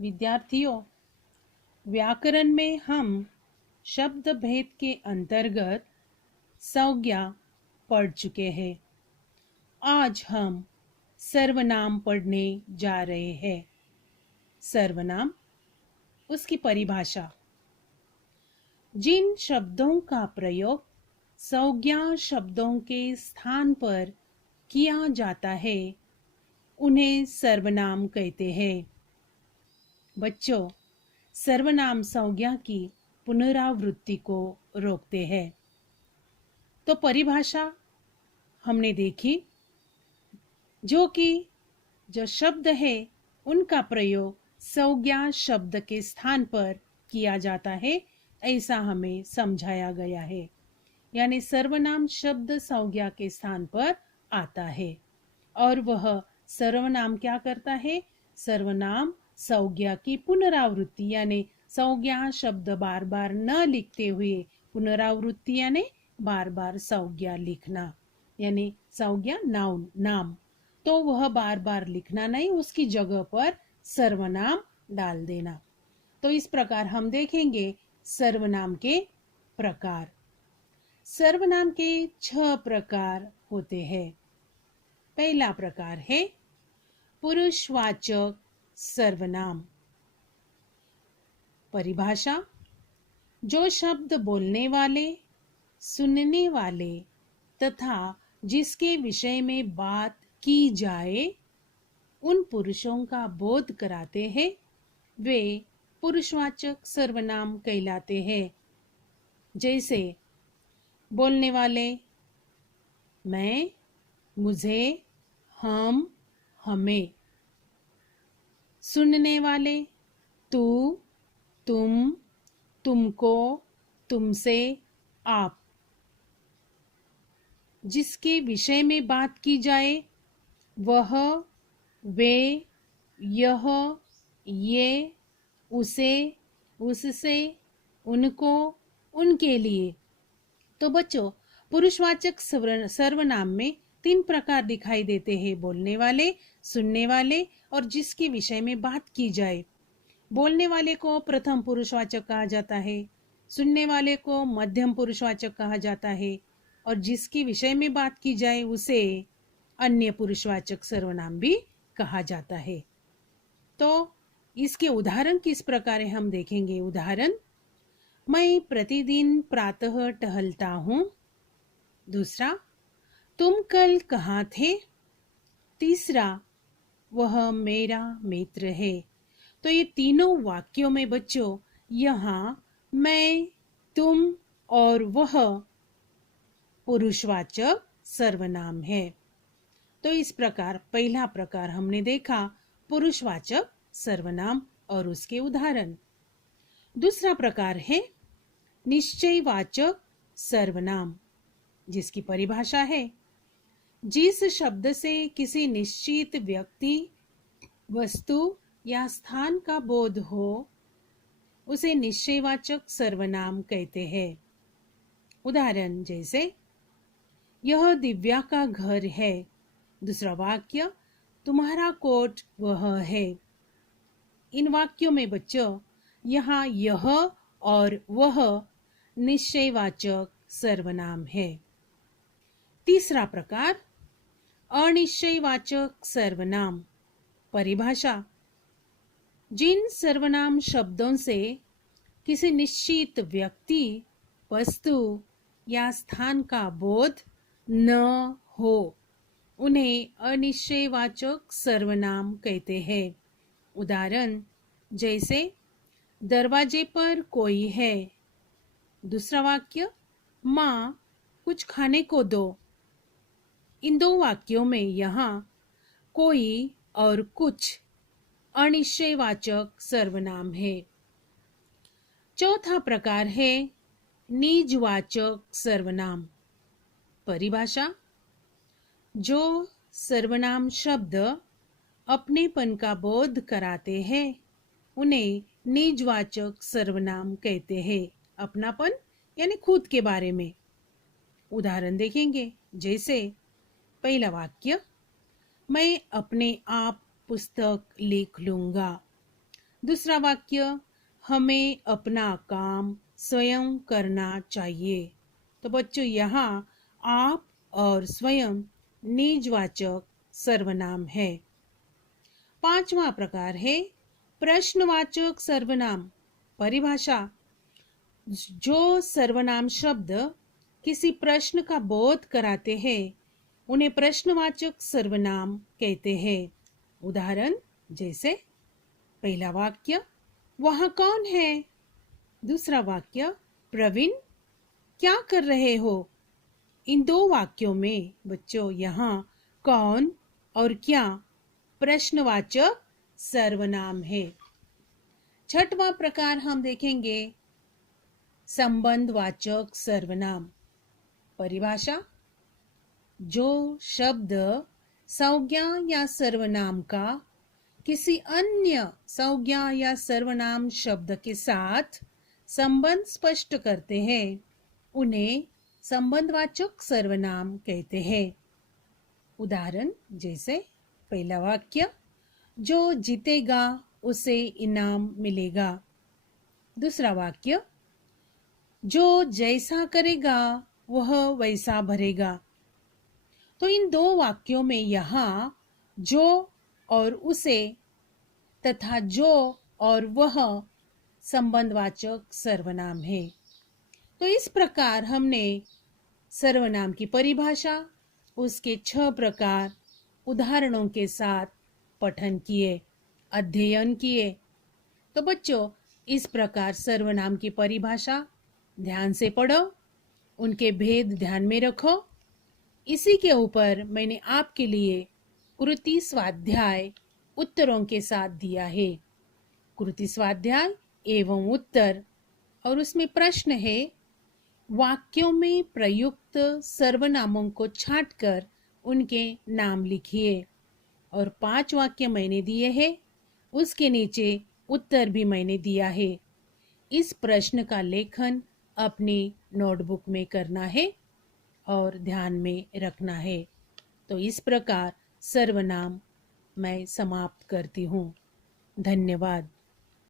विद्यार्थियों, व्याकरण में हम शब्द भेद के अंतर्गत संज्ञा पढ़ चुके हैं। आज हम सर्वनाम पढ़ने जा रहे हैं। सर्वनाम, उसकी परिभाषा। जिन शब्दों का प्रयोग संज्ञा शब्दों के स्थान पर किया जाता है उन्हें सर्वनाम कहते हैं। बच्चों, सर्वनाम संज्ञा की पुनरावृत्ति को रोकते हैं। तो परिभाषा हमने देखी, जो शब्द है उनका प्रयोग संज्ञा शब्द के स्थान पर किया जाता है, ऐसा हमें समझाया गया है। यानी सर्वनाम शब्द संज्ञा के स्थान पर आता है और वह सर्वनाम क्या करता है? सर्वनाम संज्ञा की पुनरावृत्ति, यानी संज्ञा शब्द बार बार न लिखते हुए पुनरावृत्ति यानी बार बार संज्ञा लिखना, यानी संज्ञा नाउन नाम, तो वह बार बार लिखना नहीं, उसकी जगह पर सर्वनाम डाल देना। तो इस प्रकार हम देखेंगे सर्वनाम के प्रकार। सर्वनाम के 6 प्रकार होते हैं। पहला प्रकार है पुरुषवाचक सर्वनाम। परिभाषा: जो शब्द बोलने वाले, सुनने वाले तथा जिसके विषय में बात की जाए उन पुरुषों का बोध कराते हैं, वे पुरुषवाचक सर्वनाम कहलाते हैं। जैसे बोलने वाले मैं, मुझे, हम, हमें। सुनने वाले तू, तुम, तुमको, तुमसे, आप। जिसके विषय में बात की जाए वह, वे, यह, ये, उसे, उससे, उनको, उनके लिए। तो बच्चों, पुरुषवाचक सर्वनाम में 3 प्रकार दिखाई देते हैं: बोलने वाले, सुनने वाले और जिसके विषय में बात की जाए। बोलने वाले को प्रथम पुरुषवाचक कहा जाता है, सुनने वाले को मध्यम पुरुषवाचक कहा जाता है और जिसके विषय में बात की जाए उसे अन्य पुरुषवाचक सर्वनाम भी कहा जाता है। तो इसके उदाहरण किस प्रकार हम देखेंगे। उदाहरण: मैं प्रतिदिन प्रातः टहलता हूँ। दूसरा, तुम कल कहाँ थे। तीसरा, वह मेरा मित्र है। तो ये तीनों वाक्यों में बच्चों यहाँ मैं, तुम और वह पुरुषवाचक सर्वनाम है। तो इस प्रकार पहला प्रकार हमने देखा पुरुषवाचक सर्वनाम और उसके उदाहरण। दूसरा प्रकार है निश्चयवाचक सर्वनाम, जिसकी परिभाषा है जिस शब्द से किसी निश्चित व्यक्ति, वस्तु या स्थान का बोध हो उसे निश्चयवाचक सर्वनाम कहते हैं। उदाहरण जैसे यह दिव्या का घर है। दूसरा वाक्य तुम्हारा कोट वह है। इन वाक्यों में बच्चों यहाँ यह और वह निश्चयवाचक सर्वनाम है। तीसरा प्रकार अनिश्चयवाचक सर्वनाम। परिभाषा: जिन सर्वनाम शब्दों से किसी निश्चित व्यक्ति, वस्तु या स्थान का बोध न हो उन्हें अनिश्चयवाचक सर्वनाम कहते हैं। उदाहरण जैसे दरवाजे पर कोई है। दूसरा वाक्य माँ कुछ खाने को दो। इन 2 वाक्यों में यहाँ कोई और कुछ अनिश्चयवाचक सर्वनाम है। चौथा प्रकार है निजवाचक सर्वनाम। परिभाषा: जो सर्वनाम शब्द अपनेपन का बोध कराते हैं उन्हें निजवाचक सर्वनाम कहते हैं। अपनापन यानी खुद के बारे में। उदाहरण देखेंगे जैसे पहला वाक्य मैं अपने आप पुस्तक लिख लूंगा। दूसरा वाक्य, हमें अपना काम स्वयं करना चाहिए। तो बच्चों यहाँ आप और स्वयं निजवाचक सर्वनाम है। पांचवा प्रकार है प्रश्नवाचक सर्वनाम। परिभाषा, जो सर्वनाम शब्द किसी प्रश्न का बोध कराते हैं उन्हें प्रश्नवाचक सर्वनाम कहते हैं। उदाहरण जैसे पहला वाक्य, वहां कौन है? दूसरा वाक्य, प्रवीण क्या कर रहे हो? इन दो वाक्यों में बच्चों यहाँ कौन और क्या प्रश्नवाचक सर्वनाम है। छठवां प्रकार हम देखेंगे संबंधवाचक सर्वनाम। परिभाषा, जो शब्द संज्ञा या सर्वनाम का किसी अन्य संज्ञा या सर्वनाम शब्द के साथ संबंध स्पष्ट करते हैं उन्हें संबंधवाचक सर्वनाम कहते हैं। उदाहरण जैसे पहला वाक्य, जो जीतेगा उसे इनाम मिलेगा। दूसरा वाक्य, जो जैसा करेगा वह वैसा भरेगा। तो इन दो वाक्यों में यहाँ जो और उसे तथा जो और वह संबंधवाचक सर्वनाम है। तो इस प्रकार हमने सर्वनाम की परिभाषा, उसके 6 प्रकार उदाहरणों के साथ पठन किए, अध्ययन किए। तो बच्चों इस प्रकार सर्वनाम की परिभाषा ध्यान से पढ़ो, उनके भेद ध्यान में रखो। इसी के ऊपर मैंने आपके लिए कृति स्वाध्याय उत्तरों के साथ दिया है। कृति स्वाध्याय एवं उत्तर, और उसमें प्रश्न है, वाक्यों में प्रयुक्त सर्वनामों को छांटकर उनके नाम लिखिए। और 5 वाक्य मैंने दिए हैं, उसके नीचे उत्तर भी मैंने दिया है। इस प्रश्न का लेखन अपनी नोटबुक में करना है और ध्यान में रखना है। तो इस प्रकार सर्वनाम मैं समाप्त करती हूँ। धन्यवाद।